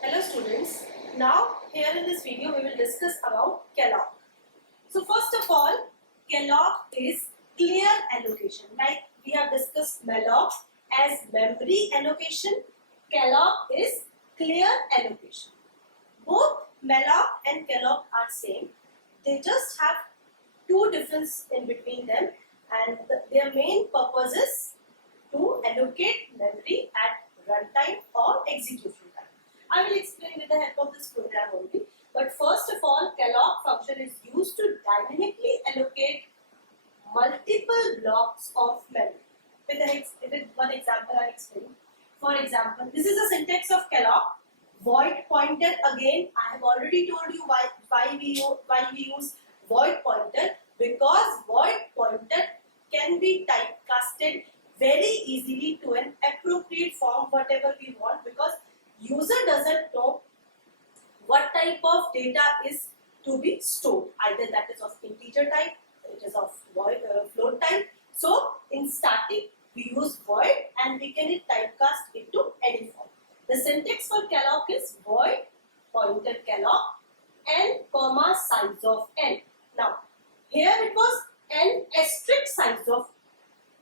Hello students, now here in this video we will discuss about Calloc. So first of all, Calloc is clear allocation. Like we have discussed malloc as memory allocation, Calloc is clear allocation. Both malloc and Calloc are same. They just have two differences in between them, and their main purpose is to allocate memory at runtime or execution time. I will explain with the help of this program only. But first of all, Calloc function is used to dynamically allocate multiple blocks of memory. With one example I will explain. For example, this is the syntax of Calloc. Void pointer, again I have already told you why we use void pointer, because void pointer can be typecasted very easily to an appropriate form whatever we want, because user doesn't know what type of data is to be stored, either that is of integer type, it is of float type. So in static we use void and we can typecast into any form. The syntax for Calloc is void pointer Calloc n comma size of n. Now here it was n asterisk size of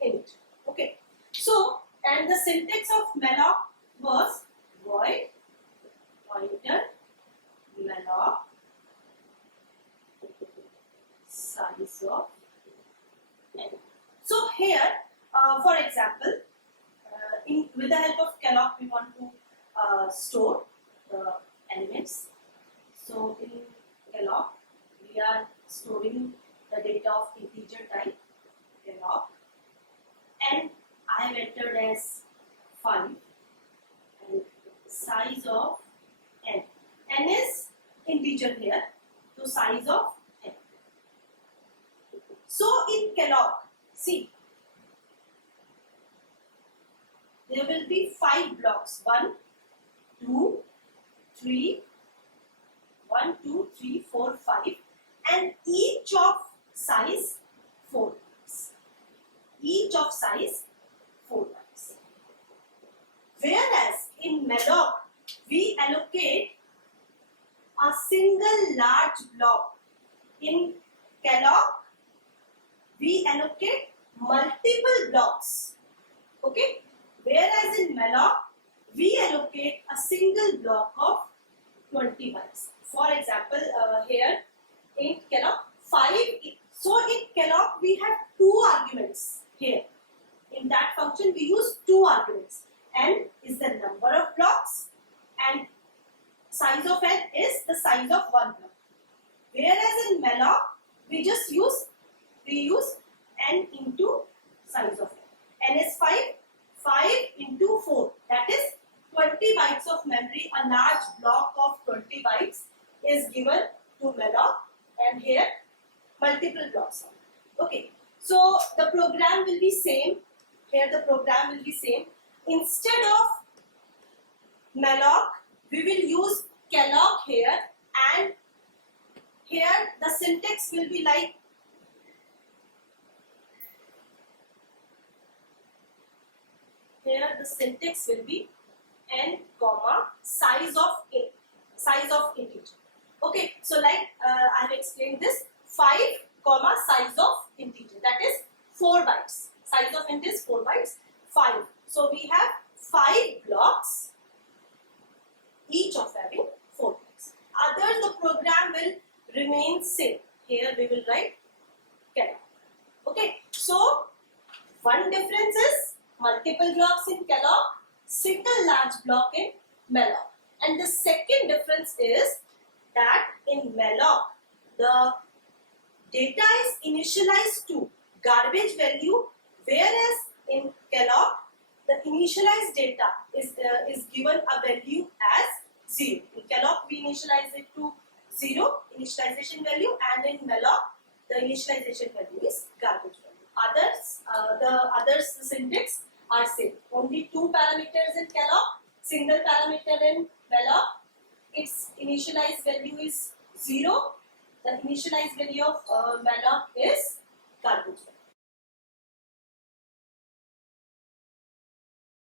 int. Okay. So and the syntax of malloc was void pointer malloc size of n. So here, for example, with the help of Calloc we want to store the elements. So in Calloc we are storing the data of integer type Calloc, and I have entered as 5 and size of n. N is integer here, so size of n. So in Calloc, see, there will be 5 blocks. 1, 2, 3, 1, 2, 3, 4, 5, and each of size 4 bytes. Each of size 4 bytes. Whereas in malloc, we allocate a single large block. In Calloc, we allocate multiple blocks. Okay? Whereas in malloc, we allocate a single block of 20 bytes. For example, here in Calloc, 5. So in Calloc, we have 2 arguments here. In that function, we use 2 arguments. N is the number of blocks and size of n is the size of one block. Whereas in malloc, we use n into size of n. N is 5. 5 into 4, that is 20 bytes of memory. A large block of 20 bytes is given to malloc, and here multiple blocks are. Okay, so the program will be same. Here the program will be same. Instead of malloc, we will use Calloc here, and here the syntax will be like n comma size of integer. Okay, so like I have explained this, 5 comma size of integer, that is 4 bytes. Size of int is 4 bytes, 5. So we have 5 blocks, each of having 4 bytes. Other the program will remain same. Here we will write Calloc. Okay, so one difference is multiple blocks in Calloc, single large block in malloc. And the second difference is that in malloc, the data is initialized to garbage value, whereas in Calloc, the initialized data is given a value as 0. In Calloc, we initialize it to 0, initialization value, and in malloc, the initialization value is garbage value. The syntax are same. Only 2 parameters in Calloc, single parameter in malloc. Its initialized value is 0. The initialized value of malloc is garbage value.